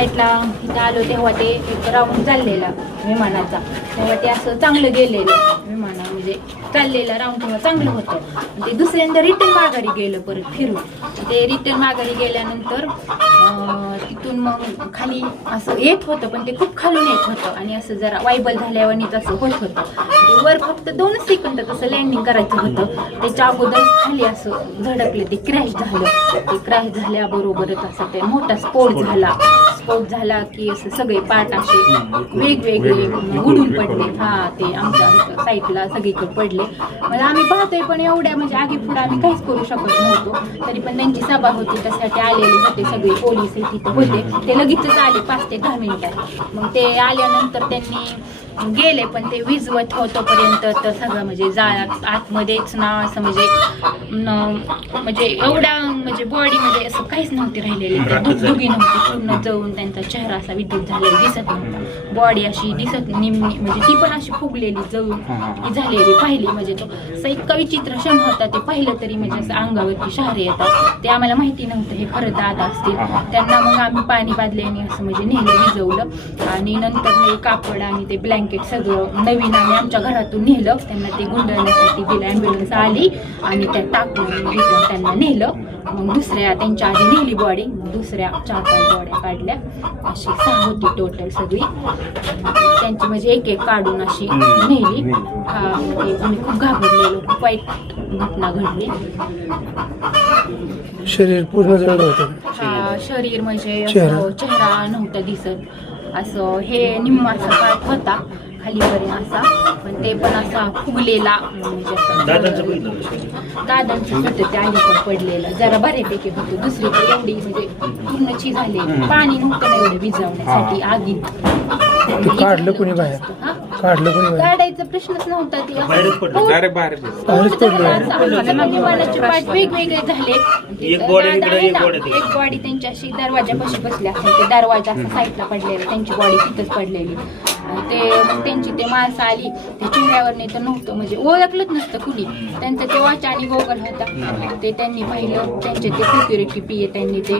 साईडला इथं आलो तेव्हा ते राहून राऊंड चाललेला विमानाचा. तेव्हा ते असं चांगलं गेलेलं विमाना म्हणजे चाललेलं राऊंड तेव्हा चांगलं होतं. ते दुसऱ्यांदा रिटर्न माघारी गेलं परत फिरून. ते रिटर्न माघारी गेल्यानंतर तिथून मग खाली असं येत होतं पण ते खूप खालून येत होतं. आणि असं जरा वायबल झाल्यावर असं होत होतं. ते वर फक्त दोनच सेकंद तसं लँडिंग करायचं होतं. त्याच्या अगोदर खाली असं झडकलं ते क्रॅश झालं. ते क्रॅश झाल्याबरोबरच असं ते मोठा स्फोट झाला. स्फोट झाला की असं सगळे पार्ट असे वेगवेगळे. उडून पडले. हा ते आमच्या इथं साईडला सगळीकडे पडले. म्हणजे आम्ही पाहतोय पण एवढ्या म्हणजे आगी पुढे आम्ही काहीच करू शकत नव्हतो. तरी पण त्यांची सभा होती त्यासाठी आलेले होते सगळे पोलीस हे तिथं होते. ते लगेचच आले पाच ते दहा मिनिटात. मग ते आल्यानंतर त्यांनी गेले पण ते विजवत होतोपर्यंत तर सगळं म्हणजे जाळ्यात आतमध्येच ना असं म्हणजे म्हणजे एवढ्या म्हणजे बॉडी म्हणजे असं काहीच नव्हते राहिलेले. दुगदुगी नव्हती पूर्ण जळून त्यांचा चेहरा असा विद्युत झालेला दिसत नव्हता. बॉडी अशी दिसत निम्मी म्हणजे ती पण अशी फुगलेली जळून ती झालेली पाहिली. म्हणजे तो असं इतका विचित्र क्षण होता. ते पाहिलं तरी म्हणजे असं अंगावरती शहरे येतात. ते आम्हाला माहिती नव्हतं. हे खरं दादा असतील. त्यांना मग आम्ही पाणी बादल्याने असं म्हणजे नेलं विजवलं आणि नंतर नाही कापड आणि ते ब्लँकेट सगळं नवीन आम्ही आमच्या घरातून नेलं. त्यांना ते गुंडळण्यासाठी दिलं ॲम्ब्युलन्स आली आणि त्या टाकून रिटर्न त्यांना नेलं. मग दुसऱ्या त्यांच्या आधी नेली बॉडी दुसऱ्या चार पाच बॉड्या काढल्या. अशी सहा होती टोटल सगळी. त्यांची म्हणजे एक एक काढून अशी नेली. हा म्हणजे आम्ही खूप घाबरलेलो खूप वाईट घटना घडली. शरीर पूर्ण होतं हा शरीर म्हणजे चेहरा. असं चेहरा. नव्हता दिसत. असं हे निम्माचा पाठ होता खालीपर्यंत असा. पण ते पण असा फुगलेला म्हणजे असं- दादांचं बघितलं का? दादांचं होतं ते अलीकडे पडलेलं. जरा बऱ्यापैकी होतं. दुसरीकडे एवढी म्हणजे पूर्णची झाली पाणी नव्हतं ना एवढं विझवण्यासाठी आगीत. ते काढलं कोणी बाहेर? हा? काढलं कोणी बाहेर? काढायचा प्रश्नच नव्हता बाहेरच पडलं. बाहेरच पडलं. पाठ वेगवेगळे झाले. एक body दादा इकडे, आहे एक ना, body तिकडे. एक बॉडी त्यांच्याशी दरवाजापाशी बसली असेल ते दरवाजा असं साईडला पडलेला. त्यांची बॉडी तिथंच पडलेली. ते मग त्यांची ते माणसं आली ते चेहऱ्यावर नाही तर नव्हतं. म्हणजे ओळखलंच नसतं कुणी. त्यांचं ते वॉच आणि गोगल होता. ते त्यांनी पाहिलं त्यांचे ते सिक्युरिटी पी त्यांनी ते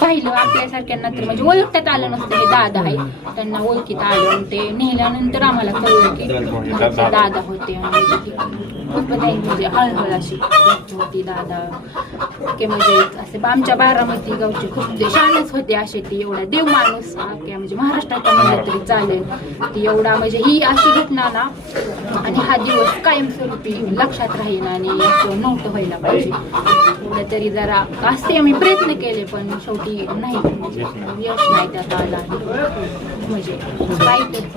पाहिलं. आपल्यासारख्यांना तर म्हणजे ओळखतात आलं नसतं हे दादा आहे. त्यांना ओळखीत आलं. ते नेल्यानंतर आम्हाला कळलं की दादा. होते. खूप त्यांची म्हणजे हळहळ अशी होती दादा. के म्हणजे असे आमच्या बारामती गावचे खूप ते शानच होते असे ती एवढा देव माणूस. अख्ख्या म्हणजे महाराष्ट्राचा म्हणलं तरी चालेल. ती एवढा म्हणजे ही अशी घटना ना आणि हा दिवस कायमस्वरूपी लक्षात राहील आणि असं नव्हतं व्हायला पाहिजे. एवढं तरी जरा असते आम्ही प्रयत्न केले पण शेवटी नाही. म्हणजे यश नाही त्यात आला. आणि म्हणजे वाईटच